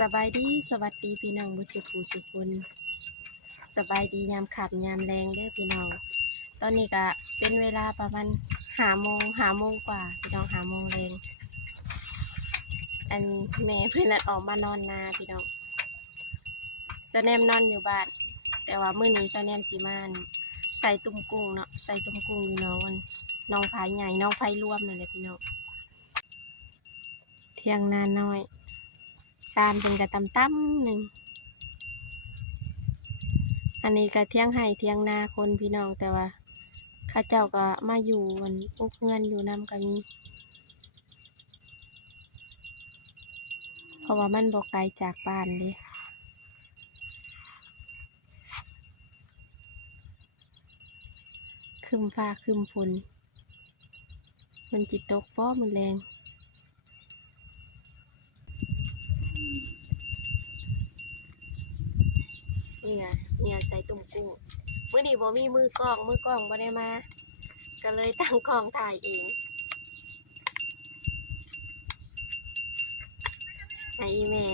สบายดีสวัสดีพี่น้องบุตรผู้ทุกคนสบายดียามขับยามแรงเด้อพี่น้องตอนนี้ก็เป็นเวลาประมาณ5 โมงกว่าพี่น้อง5 โมงแรงอันแม่เพื่อนออกมานอนนาพี่น้องเสแนมนอนอยู่บ้านแต่ว่ามื้อนี้เสแนมสิมาใส่ตุ้มกุ้งเนาะใส่ตุ้มกุ้งอยู่น้องพายใหญ่น้องพายรวมนั่นแหละพี่น้องเที่ยงนาน้อยชานเป็นกระตั้มหนึ่งอันนี้ก็เที่ยงให้เที่ยงนาคนพี่น้องแต่ว่าข้าเจ้าก็มาอยู่มันอุกเงินอยู่นำก็มีเพราะว่ามันบ่ไกลจากบ้านเลยครึมฟ้าครึมฝนมันจิตตกเพราะมันแรงนี่ไงเนี่ยใส่ตุ่มกุ้งมื้อนี้บ่มีมือกล้องบ่ได้มาก็เลยตั้งกล้องถ่ายเองให้อีแม่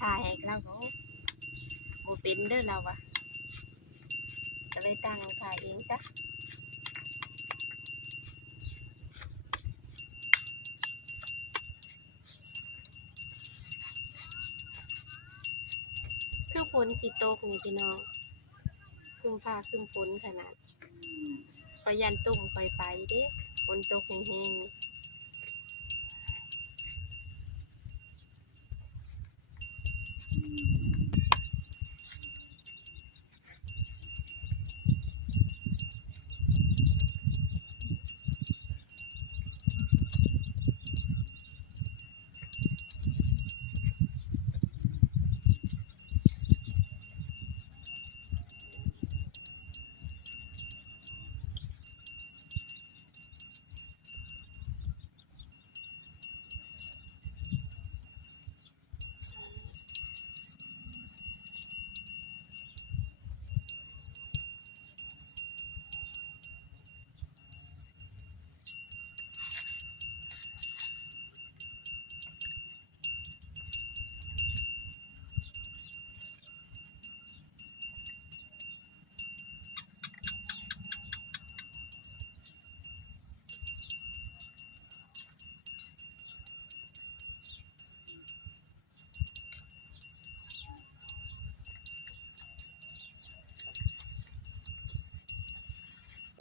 ถ่ายให้เราบ่เป็นเด้อเราอะก็เลยตั้งถ่ายเองซะคือฝนสิตกนี่พี่น้องครึมฟ้าครึมฝนขนาดพอยันตุ่มไปเด้ฝนตกแห้งๆนี่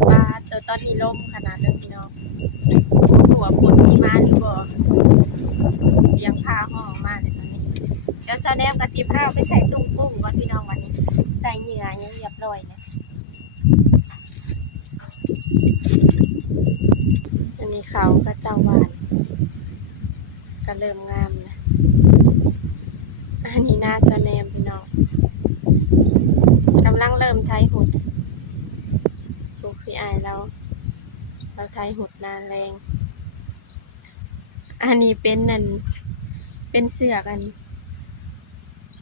ปลาตัวตอนนี้ล่มขนาดเลยพี่น้องหัวฝนที่มาหรือบ่เลี้ยงผ้าห้องมาเลยตอนนี้เดี๋ยวแสดงกระจิบผ้าไปใส่ตุ้งกุ้งก่อนพี่น้องวันนี้ใส่เหยื่อยังเรียบร้อยเลยอันนี้เขาก็เจ้าบ้านก็เริ่มงามนะอันนี้หน้าแสดงพี่น้องกำลังเริ่มไทยหุดลูกพี่อายเราไทยหุดนานแรงอันนี้เป็นนั่นเป็นเสือก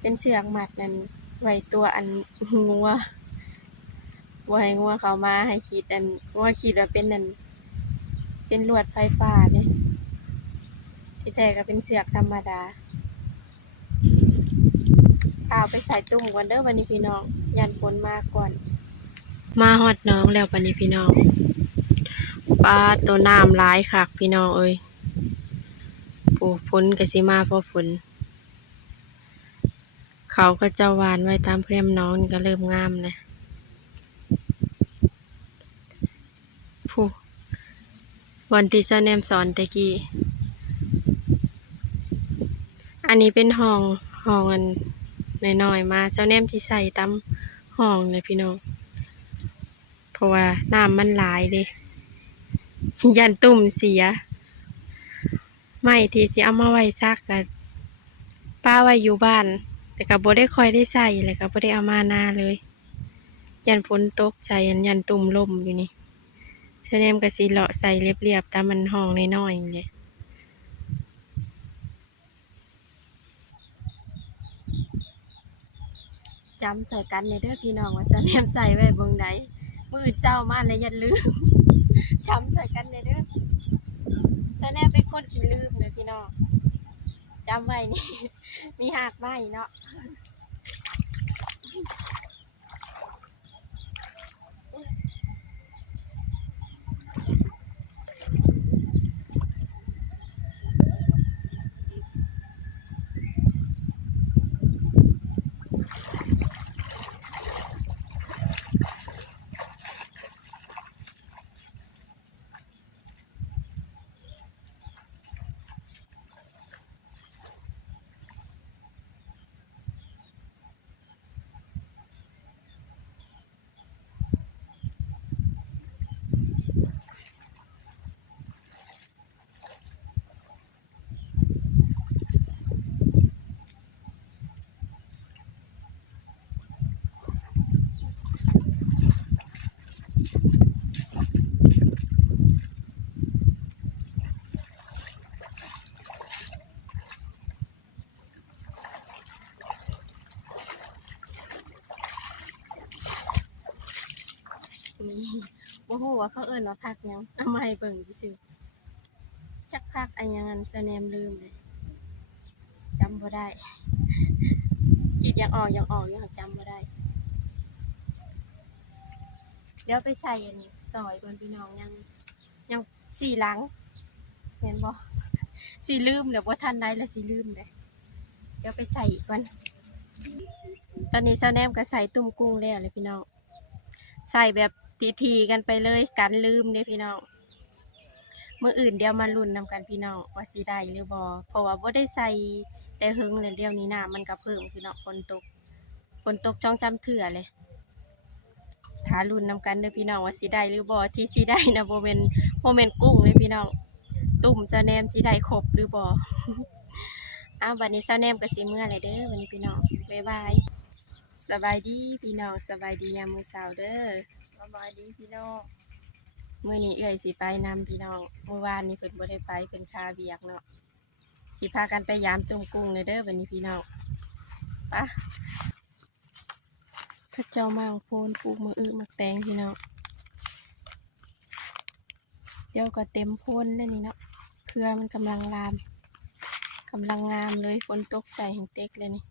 เป็นเสือกหมัดนั่นไว้ตัวอันงัวไว้งัวเขามาให้ขีดอันงัวขีดว่าเป็นนั่นเป็นลวดไฟฟ้าเนี่ยที่แท้ก็เป็นเสือกธรรมดาเอาไปใส่ตุ่มก่อนเด้อวันนี้พี่น้องยันฝนมาก่อนมาฮอดน้องแล้ววันนี้พี่น้องปลาตัวน้ำหลายคักพี่น้องเอ้ยปูฝนก็สิมาเพราะฝนเขาก็จะหวานไว้ตามเพื่อนน้องนี่ก็เริ่มงามเลยผู้วันที่เจ้าแนมสอนตะกี้อันนี้เป็นห้องอันน้อยๆมาเจ้าแนมที่ใส่ตามห้องเลยพี่น้องเพราะว่าน้ำมันหลายเลยยันตุ่มเสียไม่ที่จะเอามาไว้ซักกับป้าไว้อยู่บ้านแต่ก็บ่ได้ค่อยได้ใส่เลยก็บ่ได้เอามานาเลยยันฝนตกใส่ยันตุ่มล่มอยู่นี่เจ้าแนมก็สิเลาะใส่เรียบๆตามมันห้องน้อยๆเลยจำใส่กันในเด้อพี่น้องว่าจะแนมใส่ไว้เบิ่งใดมื้อเช้ามาแล้วอย่าลืมจำใส่กันในเด้อจะแนมเป็นคนขี้ลืมเลยพี่น้องจำไว้นี่ มีหากไม้เนาะนี่บ่ฮู้ว่าเขาเอิ้นว่าผักหยังเอามาให้เบิ่งซื่อๆจักผักอันหยังอันสะแนมลืมเลยจำบ่ได้คิดยังออกยังจำบ่ได้เดี๋ยวไปใส่อันนี้ซอยเบิ่นพี่น้องยังสี่หลังเห็นบ่สิลืมเดี๋ยวบ่ทันได้แล้วสิลืมเด้เดี๋ยวไปใส่อีกก่อนตอนนี้เซาแนมก็ใส่ตุ่มกุ้งแล้วเลยพี่น้องใส่แบบทีๆกันไปเลยกันลืมเด้พี่น้องมื้ออื่นเดี๋ยวมาลุ้นนำกันพี่น้องว่าสิได้หรือบ่เพราะว่าบ่ได้ใส่แต่หึงเลยเดี๋ยวนี้น้ำมันก็เพิ่มพี่น้องฝนตกจ้องจำเถื่อเลยถ้าลุ้นนำกันเด้อพี่น้องว่าสิได้หรือบ่ที่สิได้นะบ่แม่นกุ้งเลยพี่น้องตุ่มเซาแนมสิได้ครบหรือบ่เอาบัดนี้เซาแนมก็สิเมื่อเลยเด้อวันนี้พี่น้องบ๊ายบายสบายดีพี่น้องสบายดียามมื้อเช้าเด้อสบายดีพี่น้องมื้อนี้เอื้อยสิไปนำพี่น้องเมื่อวานนี้เพิ่นบ่ได้ไปเพิ่นคาเวียกเนาะสิพากันไปยามตุ่มกุ้งเลยเด้อวันนี้พี่น้องไปพระเจ้ามาโพนปลูกมือมักแตงพี่น้องเดี๋ยวก็เต็มโพนแล้วนี่เนาะเครือมันกำลังงามเลยฝนตกใส่แห่งเต็กเลยนี่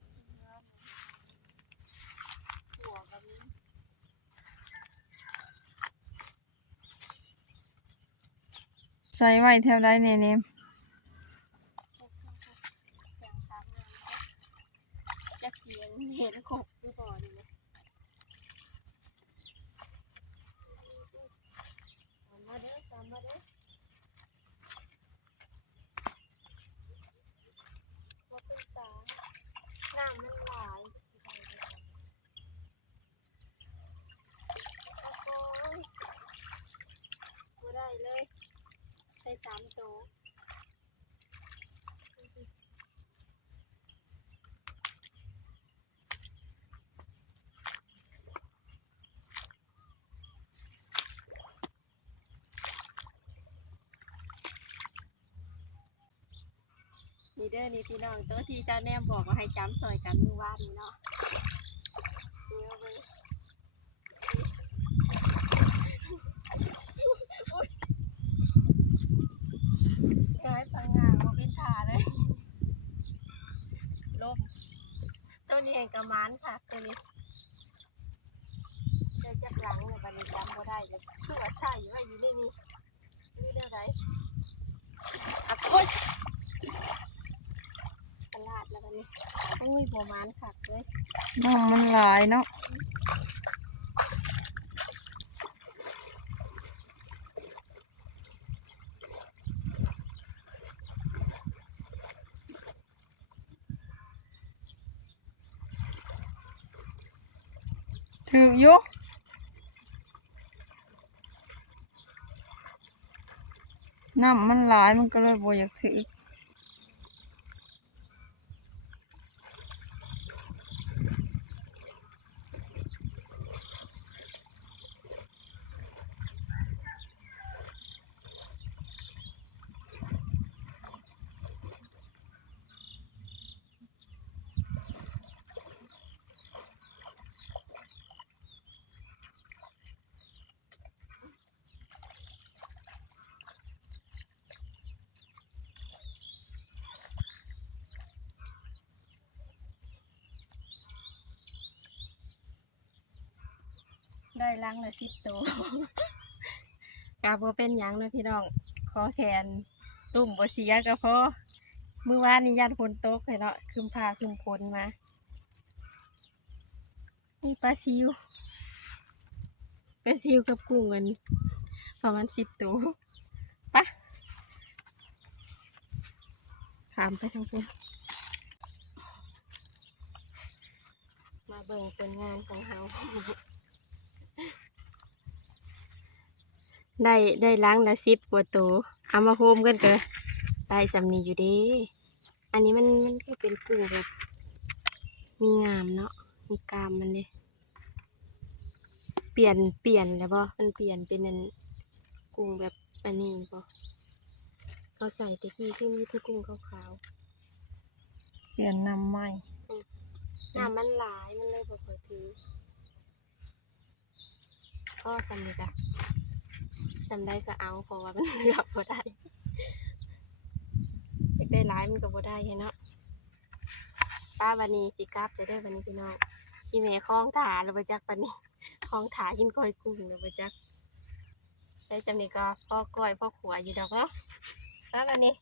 ใส่ไว้แถวใดเนี่ยเนมจะเสียงเห็นขบหรือเปล่านี่นะตามมาเด้อว่าเป็นตาน้ำมันหลายโอ้ยบ่ได้เลยใส่3 โตนี่เด้อนี่พี่น้องตัวที่เจ้าแนมบอกว่าให้จำซอยกันมื้อวานนี้เนาะนี่เอาไปเอ้ยพังงาบ่เป็นท่าเลยลมตัวนี้แห่งกระมานค่ะตัวนี้เจ้าจักหลังเนี่ยบัดนี้จำบ่ได้เลยคือว่าใช่ไว้อยู่ในนี้นี่แนวใดอ่ะโอ๊ยตลาดแล้วบัดนี้ต้องมีบ่มานคักเลย น้องมันหลายเนาะถืออยู่น้ำมันหลายมันก็เลยบ่อยากถือ ได้ลังละ10ตัว กาบ่เป็นหยังนะพี่น้องขอแขนตุ่มบ่เสียก็พอมื้อวานนี้ยานฝนตกเลยเนาะครึมฟ้าครึมฝนมานี่ปลาซิวกับกุ้งกันประมาณ10ตัวไปะข้ามไปทางพุ่นมาเบิ่งผลงานของเฮา ได้ล้างละ10กว่าตัวเอามาโฮมกันเถอะได้สำนีอยู่เดีอันนี้มันก็เป็นกุ้งแบบมีงามเนาะมีกามมันเลยเปลี่ยนแล้วบ่มันเปลี่ยนเป็นอันกุ้งแบบอันนี้บ่เอาใส่ตะกี้ที่มีที่กุ้งขาว เปลี่ยนน้ำใหม่ ๆน้ำมันหลายมันเลยบ่ค่อยถือก็สำนีจ้ะสำได้ก็เอาเพราะว่ามันเหลือบ่ได้อยากได้หลายมันก็บ่ได้เนาะป้าวันนี้สิกลับเด้อวันนี้พี่น้องอีแม่คล้องถาแล้วบ่จักวันนี้คล้องถากินก้อยกุ้งแล้วบ่จักได้จำนี้ก็พ่อก้อยพ่อขัวอยู่ดอกเนาะป้าวันนี้